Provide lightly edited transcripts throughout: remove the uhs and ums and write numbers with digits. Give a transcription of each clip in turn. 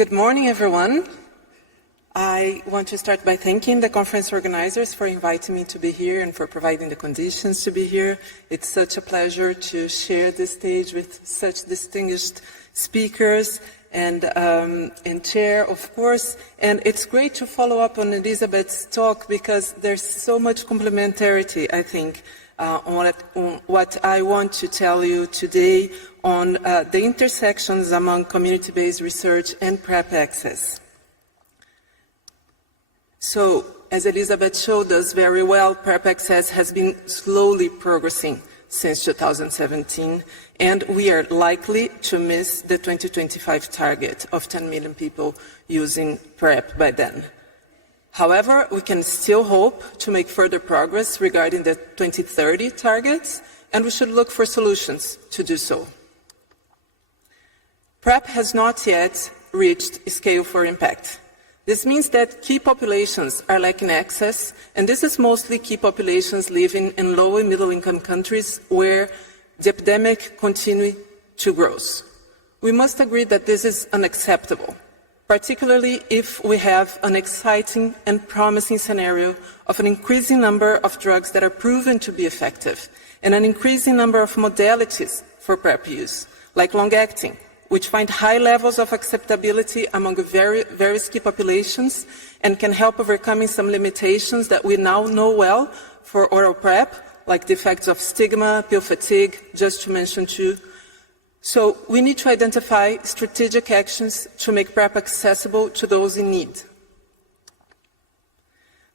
Good morning, everyone. I want to start by thanking the conference organizers for inviting me to be here and for providing the conditions to be here. It's such a pleasure to share this stage with such distinguished speakers and chair, of course. And it's great to follow up on Elizabeth's talk because there's so much complementarity, I think, on what I want to tell you today on the intersections among community-based research and PrEP access. So, as Elizabeth showed us very well, PrEP access has been slowly progressing since 2017, and we are likely to miss the 2025 target of 10 million people using PrEP by then. However, we can still hope to make further progress regarding the 2030 targets, and we should look for solutions to do so. PrEP has not yet reached scale for impact. This means that key populations are lacking access, and this is mostly key populations living in low and middle income countries where the epidemic continues to grow. We must agree that this is unacceptable, particularly if we have an exciting and promising scenario of an increasing number of drugs that are proven to be effective, and an increasing number of modalities for PrEP use, like long-acting, which find high levels of acceptability among various key populations and can help overcoming some limitations that we now know well for oral PrEP, like the effects of stigma, pill fatigue, just to mention two. So we need to identify strategic actions to make PrEP accessible to those in need.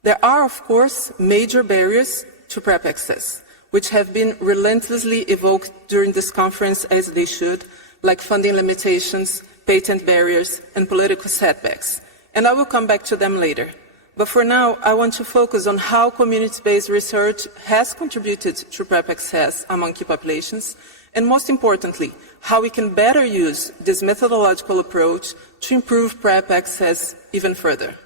There are, of course, major barriers to PrEP access, which have been relentlessly evoked during this conference, as they should, like funding limitations, patent barriers, and political setbacks. And I will come back to them later. But for now, I want to focus on how community-based research has contributed to PrEP access among key populations, and most importantly, how we can better use this methodological approach to improve PrEP access even further.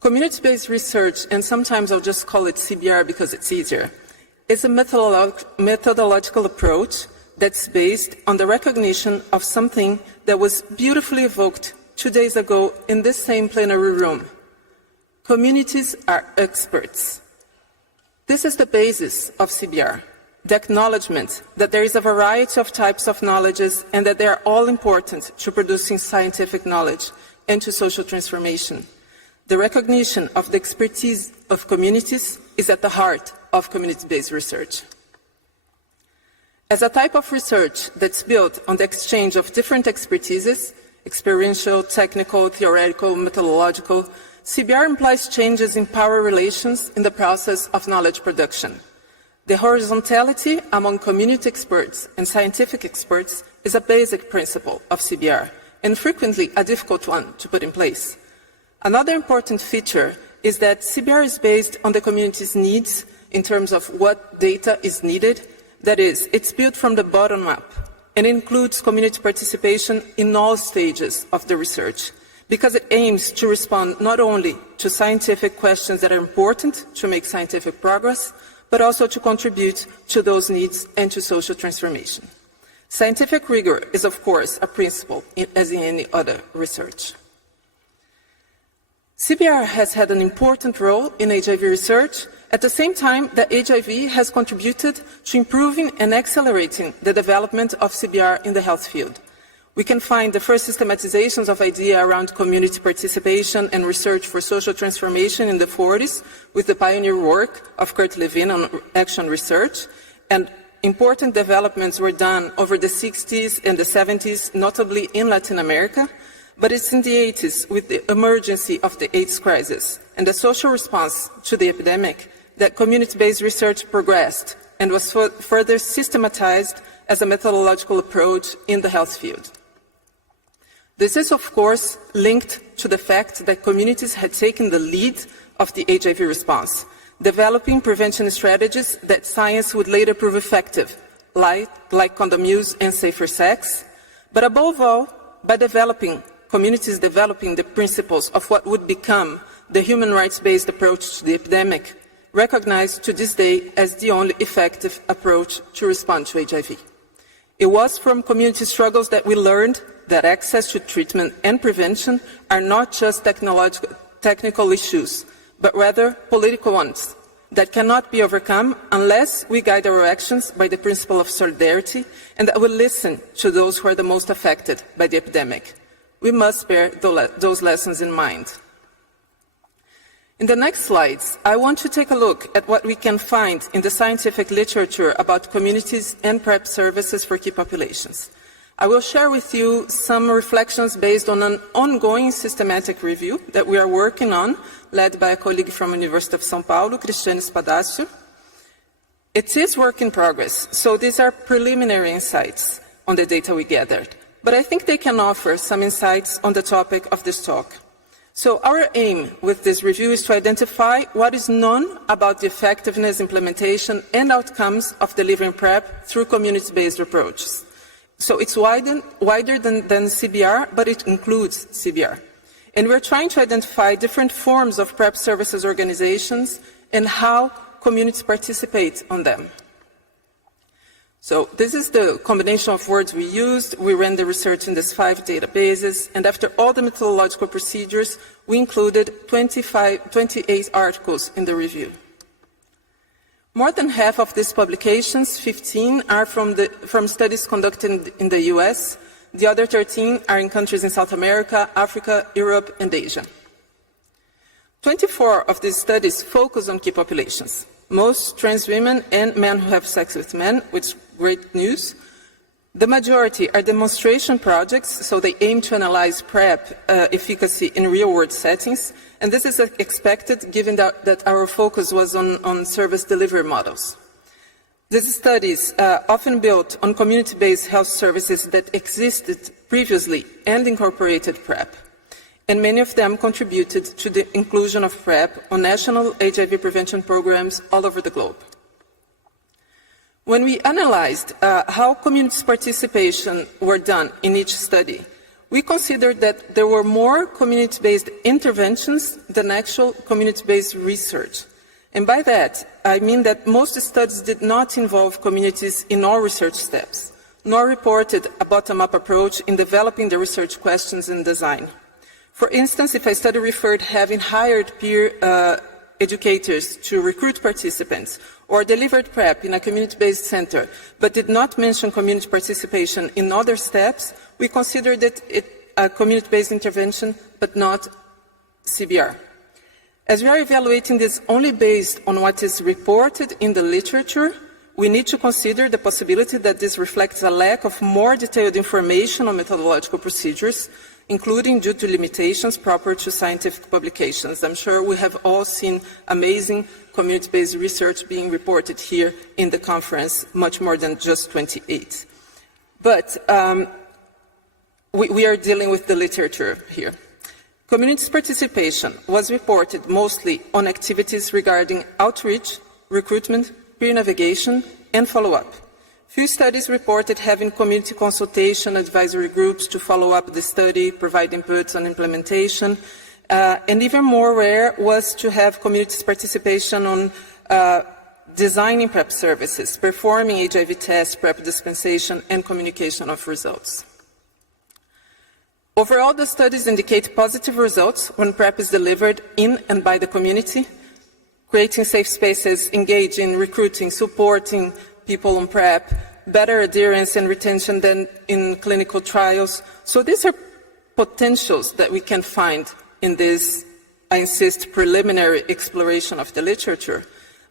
Community-based research, and sometimes I'll just call it CBR because it's easier, is a methodological approach that's based on the recognition of something that was beautifully evoked 2 days ago in this same plenary room. Communities are experts. This is the basis of CBR, the acknowledgement that there is a variety of types of knowledges and that they are all important to producing scientific knowledge and to social transformation. The recognition of the expertise of communities is at the heart of community-based research. As a type of research that's built on the exchange of different expertises, experiential, technical, theoretical, methodological, CBR implies changes in power relations in the process of knowledge production. The horizontality among community experts and scientific experts is a basic principle of CBR, and frequently a difficult one to put in place. Another important feature is that CBR is based on the community's needs in terms of what data is needed. That is, it's built from the bottom up and includes community participation in all stages of the research because it aims to respond not only to scientific questions that are important to make scientific progress, but also to contribute to those needs and to social transformation. Scientific rigor is, of course, a principle as in any other research. CBR has had an important role in HIV research at the same time that HIV has contributed to improving and accelerating the development of CBR in the health field. We can find the first systematizations of ideas around community participation and research for social transformation in the 40s with the pioneer work of Kurt Lewin on action research, and important developments were done over the 60s and the 70s, notably in Latin America, but it's in the 80s with the emergency of the AIDS crisis and the social response to the epidemic that community-based research progressed and was further systematized as a methodological approach in the health field. This is, of course, linked to the fact that communities had taken the lead of the HIV response, developing prevention strategies that science would later prove effective, like condom use and safer sex, but above all, by communities developing the principles of what would become the human rights-based approach to the epidemic, recognized to this day as the only effective approach to respond to HIV. It was from community struggles that we learned that access to treatment and prevention are not just technical issues, but rather political ones that cannot be overcome unless we guide our actions by the principle of solidarity and that we listen to those who are the most affected by the epidemic. We must bear those lessons in mind. In the next slides, I want to take a look at what we can find in the scientific literature about communities and PrEP services for key populations. I will share with you some reflections based on an ongoing systematic review that we are working on, led by a colleague from the University of São Paulo, Cristiane Spadacio. It is work in progress, so these are preliminary insights on the data we gathered, but I think they can offer some insights on the topic of this talk. So our aim with this review is to identify what is known about the effectiveness, implementation, and outcomes of delivering PrEP through community-based approaches. So it's wider than CBR, but it includes CBR. And we're trying to identify different forms of PrEP services organizations and how communities participate on them. So this is the combination of words we used. We ran the research in these 5 databases, and after all the methodological procedures, we included 28 articles in the review. More than half of these publications, 15, are from studies conducted in the US. The other 13 are in countries in South America, Africa, Europe, and Asia. 24 of these studies focus on key populations, most trans women and men who have sex with men, which is great news. The majority are demonstration projects, so they aim to analyze PrEP efficacy in real-world settings, and this is expected given that our focus was on service delivery models. These studies often built on community-based health services that existed previously and incorporated PrEP, and many of them contributed to the inclusion of PrEP on national HIV prevention programs all over the globe. When we analyzed how community participation were done in each study, we considered that there were more community-based interventions than actual community-based research. And by that, I mean that most studies did not involve communities in all research steps, nor reported a bottom-up approach in developing the research questions and design. For instance, if a study referred having hired peer educators to recruit participants, or delivered PrEP in a community-based center, but did not mention community participation in other steps, we considered it a community-based intervention, but not CBR. As we are evaluating this only based on what is reported in the literature, we need to consider the possibility that this reflects a lack of more detailed information on methodological procedures, including due to limitations proper to scientific publications. I'm sure we have all seen amazing community-based research being reported here in the conference, much more than just 28. But we are dealing with the literature here. Community participation was reported mostly on activities regarding outreach, recruitment, peer navigation, and follow-up. Few studies reported having community consultation advisory groups to follow up the study, provide inputs on implementation, and even more rare was to have community participation on designing PrEP services, performing HIV tests, PrEP dispensation, and communication of results. Overall, the studies indicate positive results when PrEP is delivered in and by the community, creating safe spaces, engaging, recruiting, supporting people on PrEP, better adherence and retention than in clinical trials. So these are potentials that we can find in this, I insist, preliminary exploration of the literature.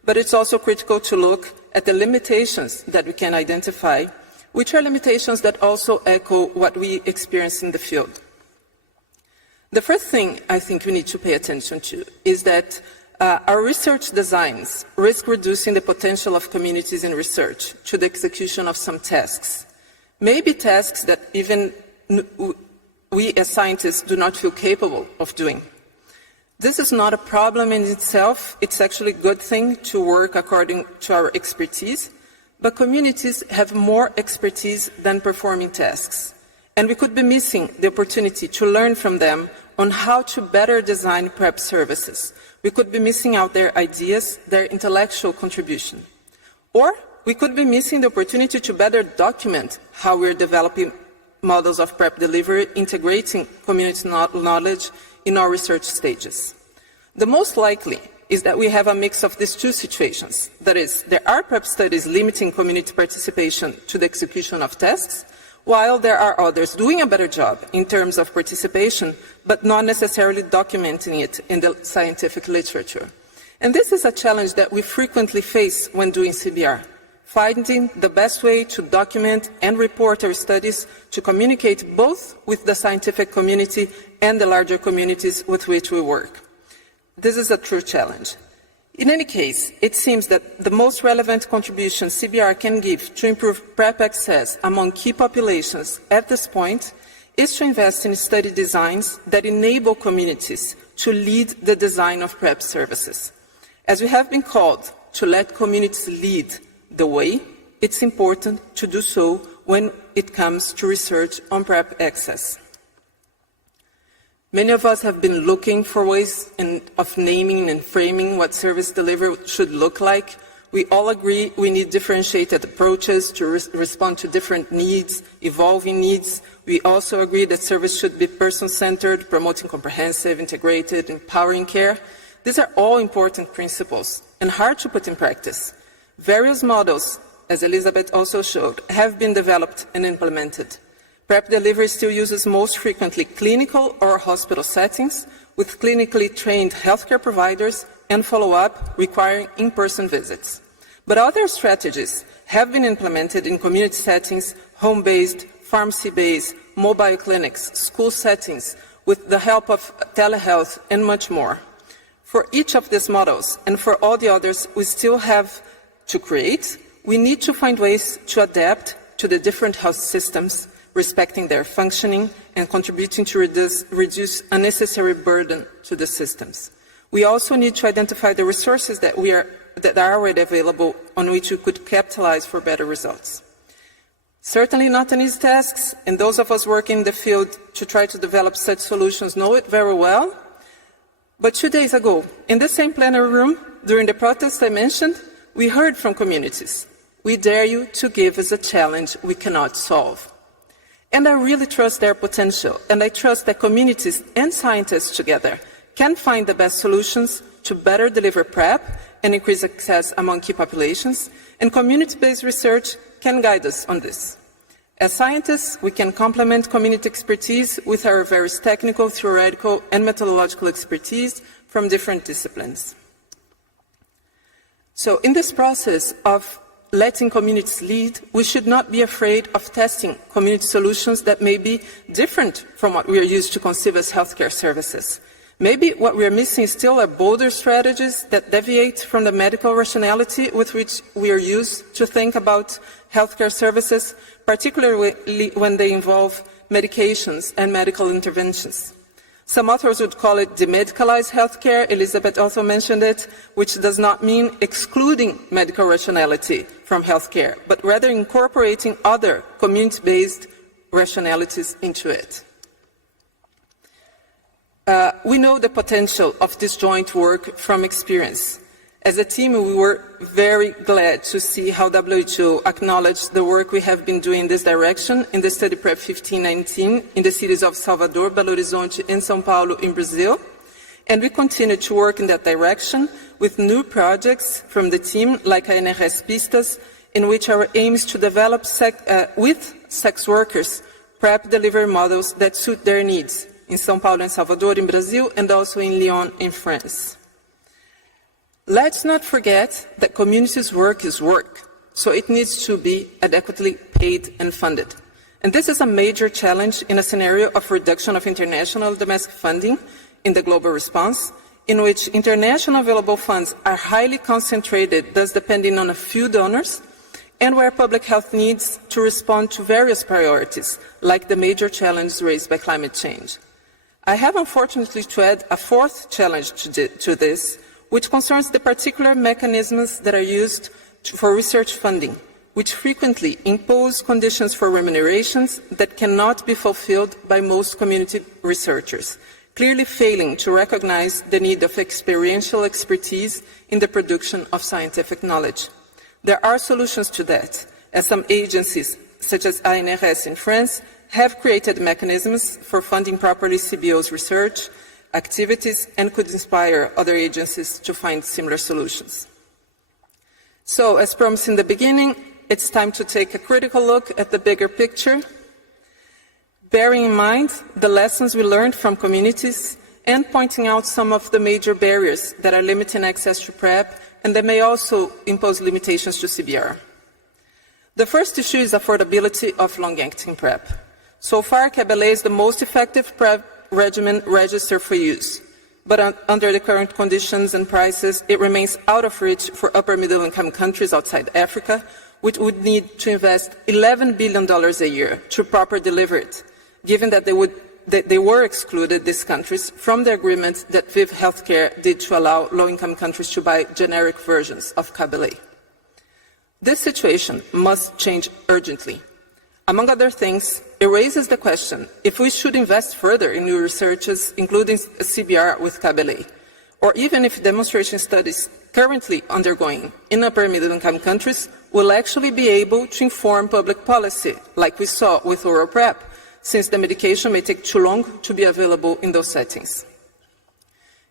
But it's also critical to look at the limitations that we can identify, which are limitations that also echo what we experience in the field. The first thing I think we need to pay attention to is that our research designs risk reducing the potential of communities in research to the execution of some tasks. Maybe tasks that even we as scientists do not feel capable of doing. This is not a problem in itself. It's actually a good thing to work according to our expertise, but communities have more expertise than performing tasks. And we could be missing the opportunity to learn from them on how to better design PrEP services. We could be missing out their ideas, their intellectual contribution. Or we could be missing the opportunity to better document how we're developing models of PrEP delivery integrating community knowledge in our research stages. The most likely is that we have a mix of these two situations. That is, there are PrEP studies limiting community participation to the execution of tests, while there are others doing a better job in terms of participation, but not necessarily documenting it in the scientific literature. And this is a challenge that we frequently face when doing CBR, finding the best way to document and report our studies to communicate both with the scientific community and the larger communities with which we work. This is a true challenge. In any case, it seems that the most relevant contribution CBR can give to improve PrEP access among key populations at this point is to invest in study designs that enable communities to lead the design of PrEP services. As we have been called to let communities lead the way, it's important to do so when it comes to research on PrEP access. Many of us have been looking for ways of naming and framing what service delivery should look like. We all agree we need differentiated approaches to respond to different needs, evolving needs. We also agree that service should be person-centered, promoting comprehensive, integrated, empowering care. These are all important principles and hard to put in practice. Various models, as Elizabeth also showed, have been developed and implemented. PrEP delivery still uses most frequently clinical or hospital settings with clinically trained healthcare providers and follow-up requiring in-person visits. But other strategies have been implemented in community settings, home-based, pharmacy-based, mobile clinics, school settings, with the help of telehealth and much more. For each of these models and for all the others we still have to create, we need to find ways to adapt to the different health systems, respecting their functioning and contributing to reduce unnecessary burden to the systems. We also need to identify the resources that are already available on which we could capitalize for better results. Certainly not an easy task, and those of us working in the field to try to develop such solutions know it very well. But 2 days ago, in the same plenary room, during the protest I mentioned, we heard from communities. We dare you to give us a challenge we cannot solve. And I really trust their potential, and I trust that communities and scientists together can find the best solutions to better deliver PrEP and increase access among key populations, and community-based research can guide us on this. As scientists, we can complement community expertise with our various technical, theoretical, and methodological expertise from different disciplines. So in this process of letting communities lead, we should not be afraid of testing community solutions that may be different from what we are used to conceive as healthcare services. Maybe what we are missing still are bolder strategies that deviate from the medical rationality with which we are used to think about healthcare services, particularly when they involve medications and medical interventions. Some authors would call it demedicalized healthcare. Elizabeth also mentioned it, which does not mean excluding medical rationality from healthcare, but rather incorporating other community-based rationalities into it. We know the potential of this joint work from experience. As a team, we were very glad to see how WHO acknowledged the work we have been doing in this direction in the study PrEP 1519 in the cities of Salvador, Belo Horizonte, and São Paulo in Brazil. And we continue to work in that direction with new projects from the team, like ANRS Pistas, in which our aim is to develop with sex workers PrEP delivery models that suit their needs in São Paulo and Salvador in Brazil, and also in Lyon in France. Let's not forget that communities' work is work, so it needs to be adequately paid and funded. And this is a major challenge in a scenario of reduction of international domestic funding in the global response, in which international available funds are highly concentrated, thus depending on a few donors, and where public health needs to respond to various priorities, like the major challenge raised by climate change. I have unfortunately to add a fourth challenge to this, which concerns the particular mechanisms that are used for research funding, which frequently impose conditions for remunerations that cannot be fulfilled by most community researchers, clearly failing to recognize the need of experiential expertise in the production of scientific knowledge. There are solutions to that, as some agencies, such as ANRS in France, have created mechanisms for funding properly CBO's research activities and could inspire other agencies to find similar solutions. So, as promised in the beginning, it's time to take a critical look at the bigger picture, bearing in mind the lessons we learned from communities and pointing out some of the major barriers that are limiting access to PrEP and that may also impose limitations to CBR. The first issue is affordability of long-acting PrEP. So far, Cabelet is the most effective PrEP regimen registered for use, but under the current conditions and prices, it remains out of reach for upper middle-income countries outside Africa, which would need to invest $11 billion a year to properly deliver it, given that they were excluded, these countries, from the agreement that Viv Healthcare did to allow low-income countries to buy generic versions of Cabelet. This situation must change urgently. Among other things, it raises the question if we should invest further in new researches, including CBR with Cabelet, or even if demonstration studies currently undergoing in upper middle-income countries will actually be able to inform public policy, like we saw with oral PrEP, since the medication may take too long to be available in those settings.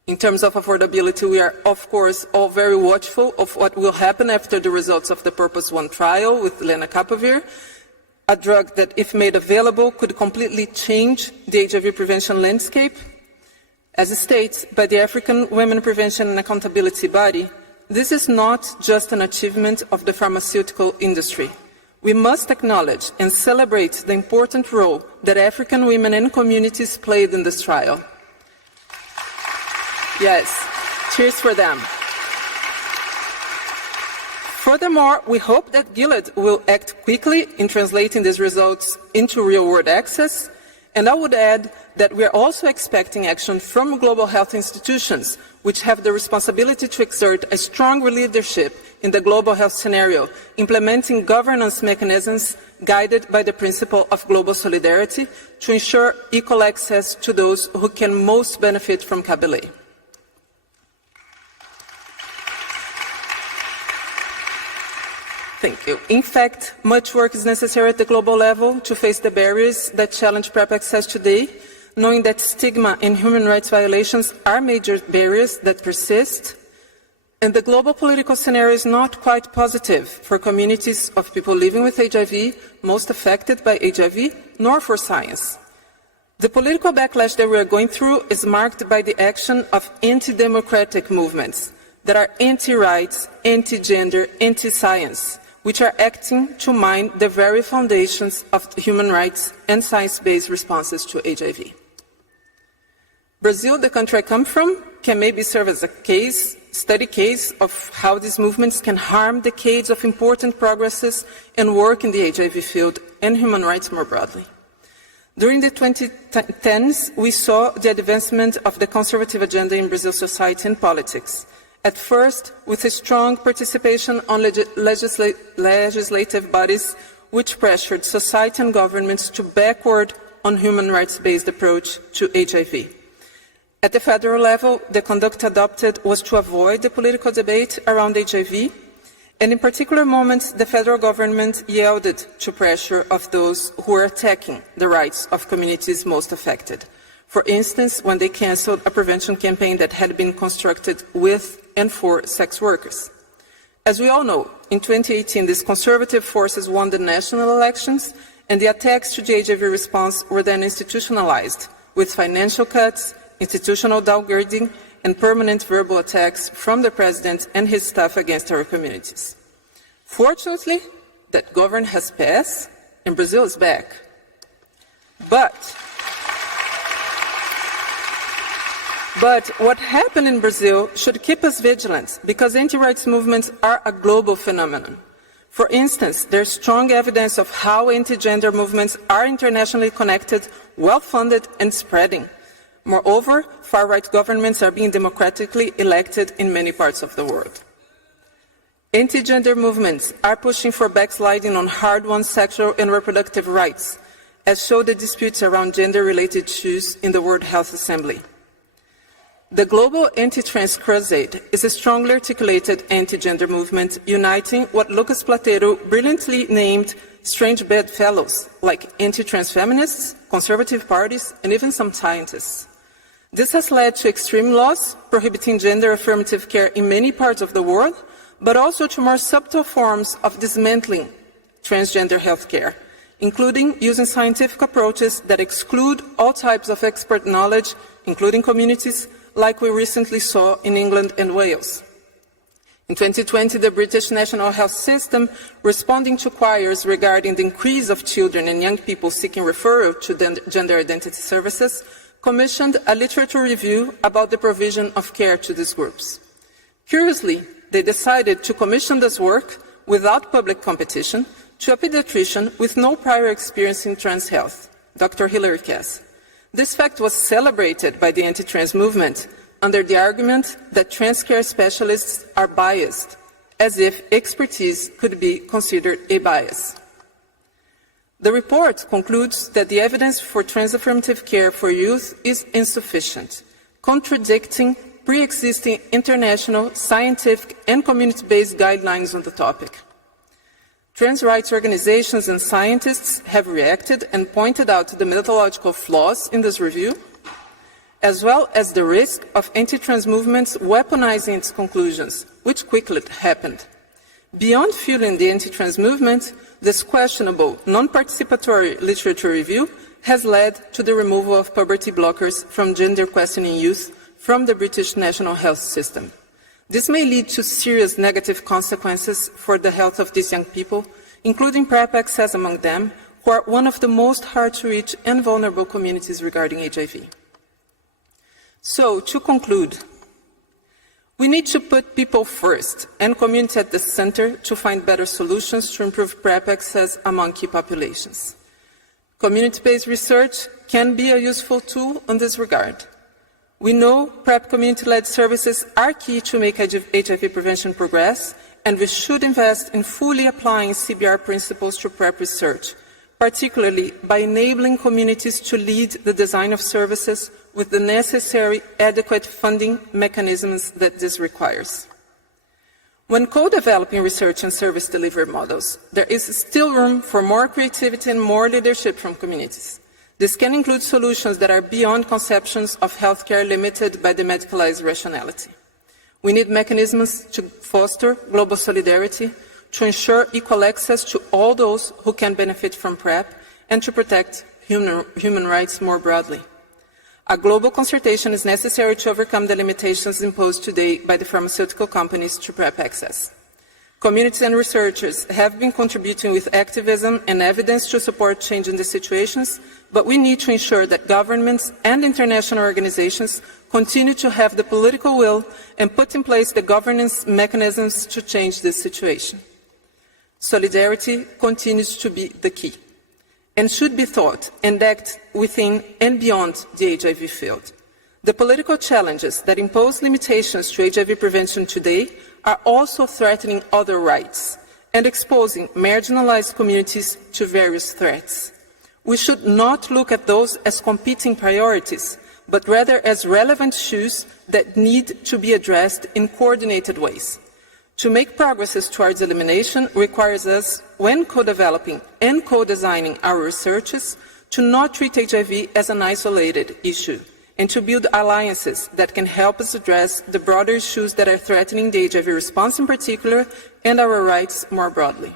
In terms of affordability, we are, of course, all very watchful of what will happen after the results of the Purpose 1 trial with lenacapavir, a drug that, if made available, could completely change the HIV prevention landscape. As stated by the African Women Prevention and Accountability Body, this is not just an achievement of the pharmaceutical industry. We must acknowledge and celebrate the important role that African women and communities played in this trial. Yes, cheers for them. Furthermore, we hope that Gilead will act quickly in translating these results into real-world access, and I would add that we are also expecting action from global health institutions, which have the responsibility to exert a strong leadership in the global health scenario, implementing governance mechanisms guided by the principle of global solidarity to ensure equal access to those who can most benefit from Cabelet. Thank you. In fact, much work is necessary at the global level to face the barriers that challenge PrEP access today, knowing that stigma and human rights violations are major barriers that persist, and the global political scenario is not quite positive for communities of people living with HIV, most affected by HIV, nor for science. The political backlash that we are going through is marked by the action of anti-democratic movements that are anti-rights, anti-gender, anti-science, which are acting to mine the very foundations of human rights and science-based responses to HIV. Brazil, the country I come from, can maybe serve as a study case of how these movements can harm decades of important progresses and work in the HIV field and human rights more broadly. During the 2010s, we saw the advancement of the conservative agenda in Brazil's society and politics, at first with a strong participation on legislative bodies which pressured society and governments to backward on human rights-based approach to HIV. At the federal level, the conduct adopted was to avoid the political debate around HIV, and in particular moments, the federal government yielded to pressure of those who were attacking the rights of communities most affected. For instance, when they cancelled a prevention campaign that had been constructed with and for sex workers. As we all know, in 2018, these conservative forces won the national elections, and the attacks to the HIV response were then institutionalized, with financial cuts, institutional downgrading, and permanent verbal attacks from the president and his staff against our communities. Fortunately, that government has passed, and Brazil is back. But what happened in Brazil should keep us vigilant, because anti-rights movements are a global phenomenon. For instance, there's strong evidence of how anti-gender movements are internationally connected, well-funded, and spreading. Moreover, far-right governments are being democratically elected in many parts of the world. Anti-gender movements are pushing for backsliding on hard-won sexual and reproductive rights, as show the disputes around gender-related issues in the World Health Assembly. The global anti-trans crusade is a strongly articulated anti-gender movement uniting what Lucas Platero brilliantly named strange bedfellows like anti-trans feminists, conservative parties, and even some scientists. This has led to extreme laws prohibiting gender affirmative care in many parts of the world, but also to more subtle forms of dismantling transgender health care, including using scientific approaches that exclude all types of expert knowledge, including communities, like we recently saw in England and Wales. In 2020, the British National Health System, responding to queries regarding the increase of children and young people seeking referral to gender identity services, commissioned a literature review about the provision of care to these groups. Curiously, they decided to commission this work without public competition to a pediatrician with no prior experience in trans health, Dr. Hilary Cass. This fact was celebrated by the anti-trans movement under the argument that trans care specialists are biased, as if expertise could be considered a bias. The report concludes that the evidence for trans-affirmative care for youth is insufficient, contradicting pre-existing international, scientific, and community-based guidelines on the topic. Trans rights organizations and scientists have reacted and pointed out the methodological flaws in this review, as well as the risk of anti-trans movements weaponizing its conclusions, which quickly happened. Beyond fueling the anti-trans movement, this questionable, non-participatory literature review has led to the removal of puberty blockers from gender questioning youth from the British National Health System. This may lead to serious negative consequences for the health of these young people, including PrEP access among them, who are one of the most hard-to-reach and vulnerable communities regarding HIV. So, to conclude, we need to put people first and community at the center to find better solutions to improve PrEP access among key populations. Community-based research can be a useful tool in this regard. We know PrEP community-led services are key to make HIV prevention progress, and we should invest in fully applying CBR principles to PrEP research, particularly by enabling communities to lead the design of services with the necessary adequate funding mechanisms that this requires. When co-developing research and service delivery models, there is still room for more creativity and more leadership from communities. This can include solutions that are beyond conceptions of healthcare limited by the medicalized rationality. We need mechanisms to foster global solidarity, to ensure equal access to all those who can benefit from PrEP, and to protect human rights more broadly. A global consultation is necessary to overcome the limitations imposed today by the pharmaceutical companies to PrEP access. Communities and researchers have been contributing with activism and evidence to support change in the situations, but we need to ensure that governments and international organizations continue to have the political will and put in place the governance mechanisms to change this situation. Solidarity continues to be the key and should be thought and acted within and beyond the HIV field. The political challenges that impose limitations to HIV prevention today are also threatening other rights and exposing marginalized communities to various threats. We should not look at those as competing priorities, but rather as relevant issues that need to be addressed in coordinated ways. To make progresses towards elimination requires us, when co-developing and co-designing our researches, to not treat HIV as an isolated issue, and to build alliances that can help us address the broader issues that are threatening the HIV response in particular, and our rights more broadly.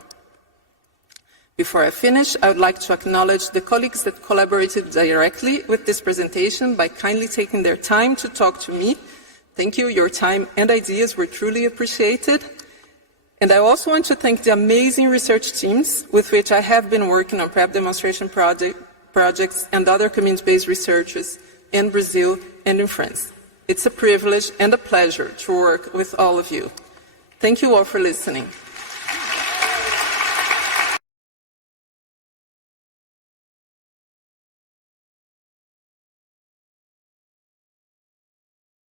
Before I finish, I would like to acknowledge the colleagues that collaborated directly with this presentation by kindly taking their time to talk to me. Thank you. Your time and ideas were truly appreciated. And I also want to thank the amazing research teams with which I have been working on PrEP demonstration projects and other community-based researchers in Brazil and in France. It's a privilege and a pleasure to work with all of you. Thank you all for listening.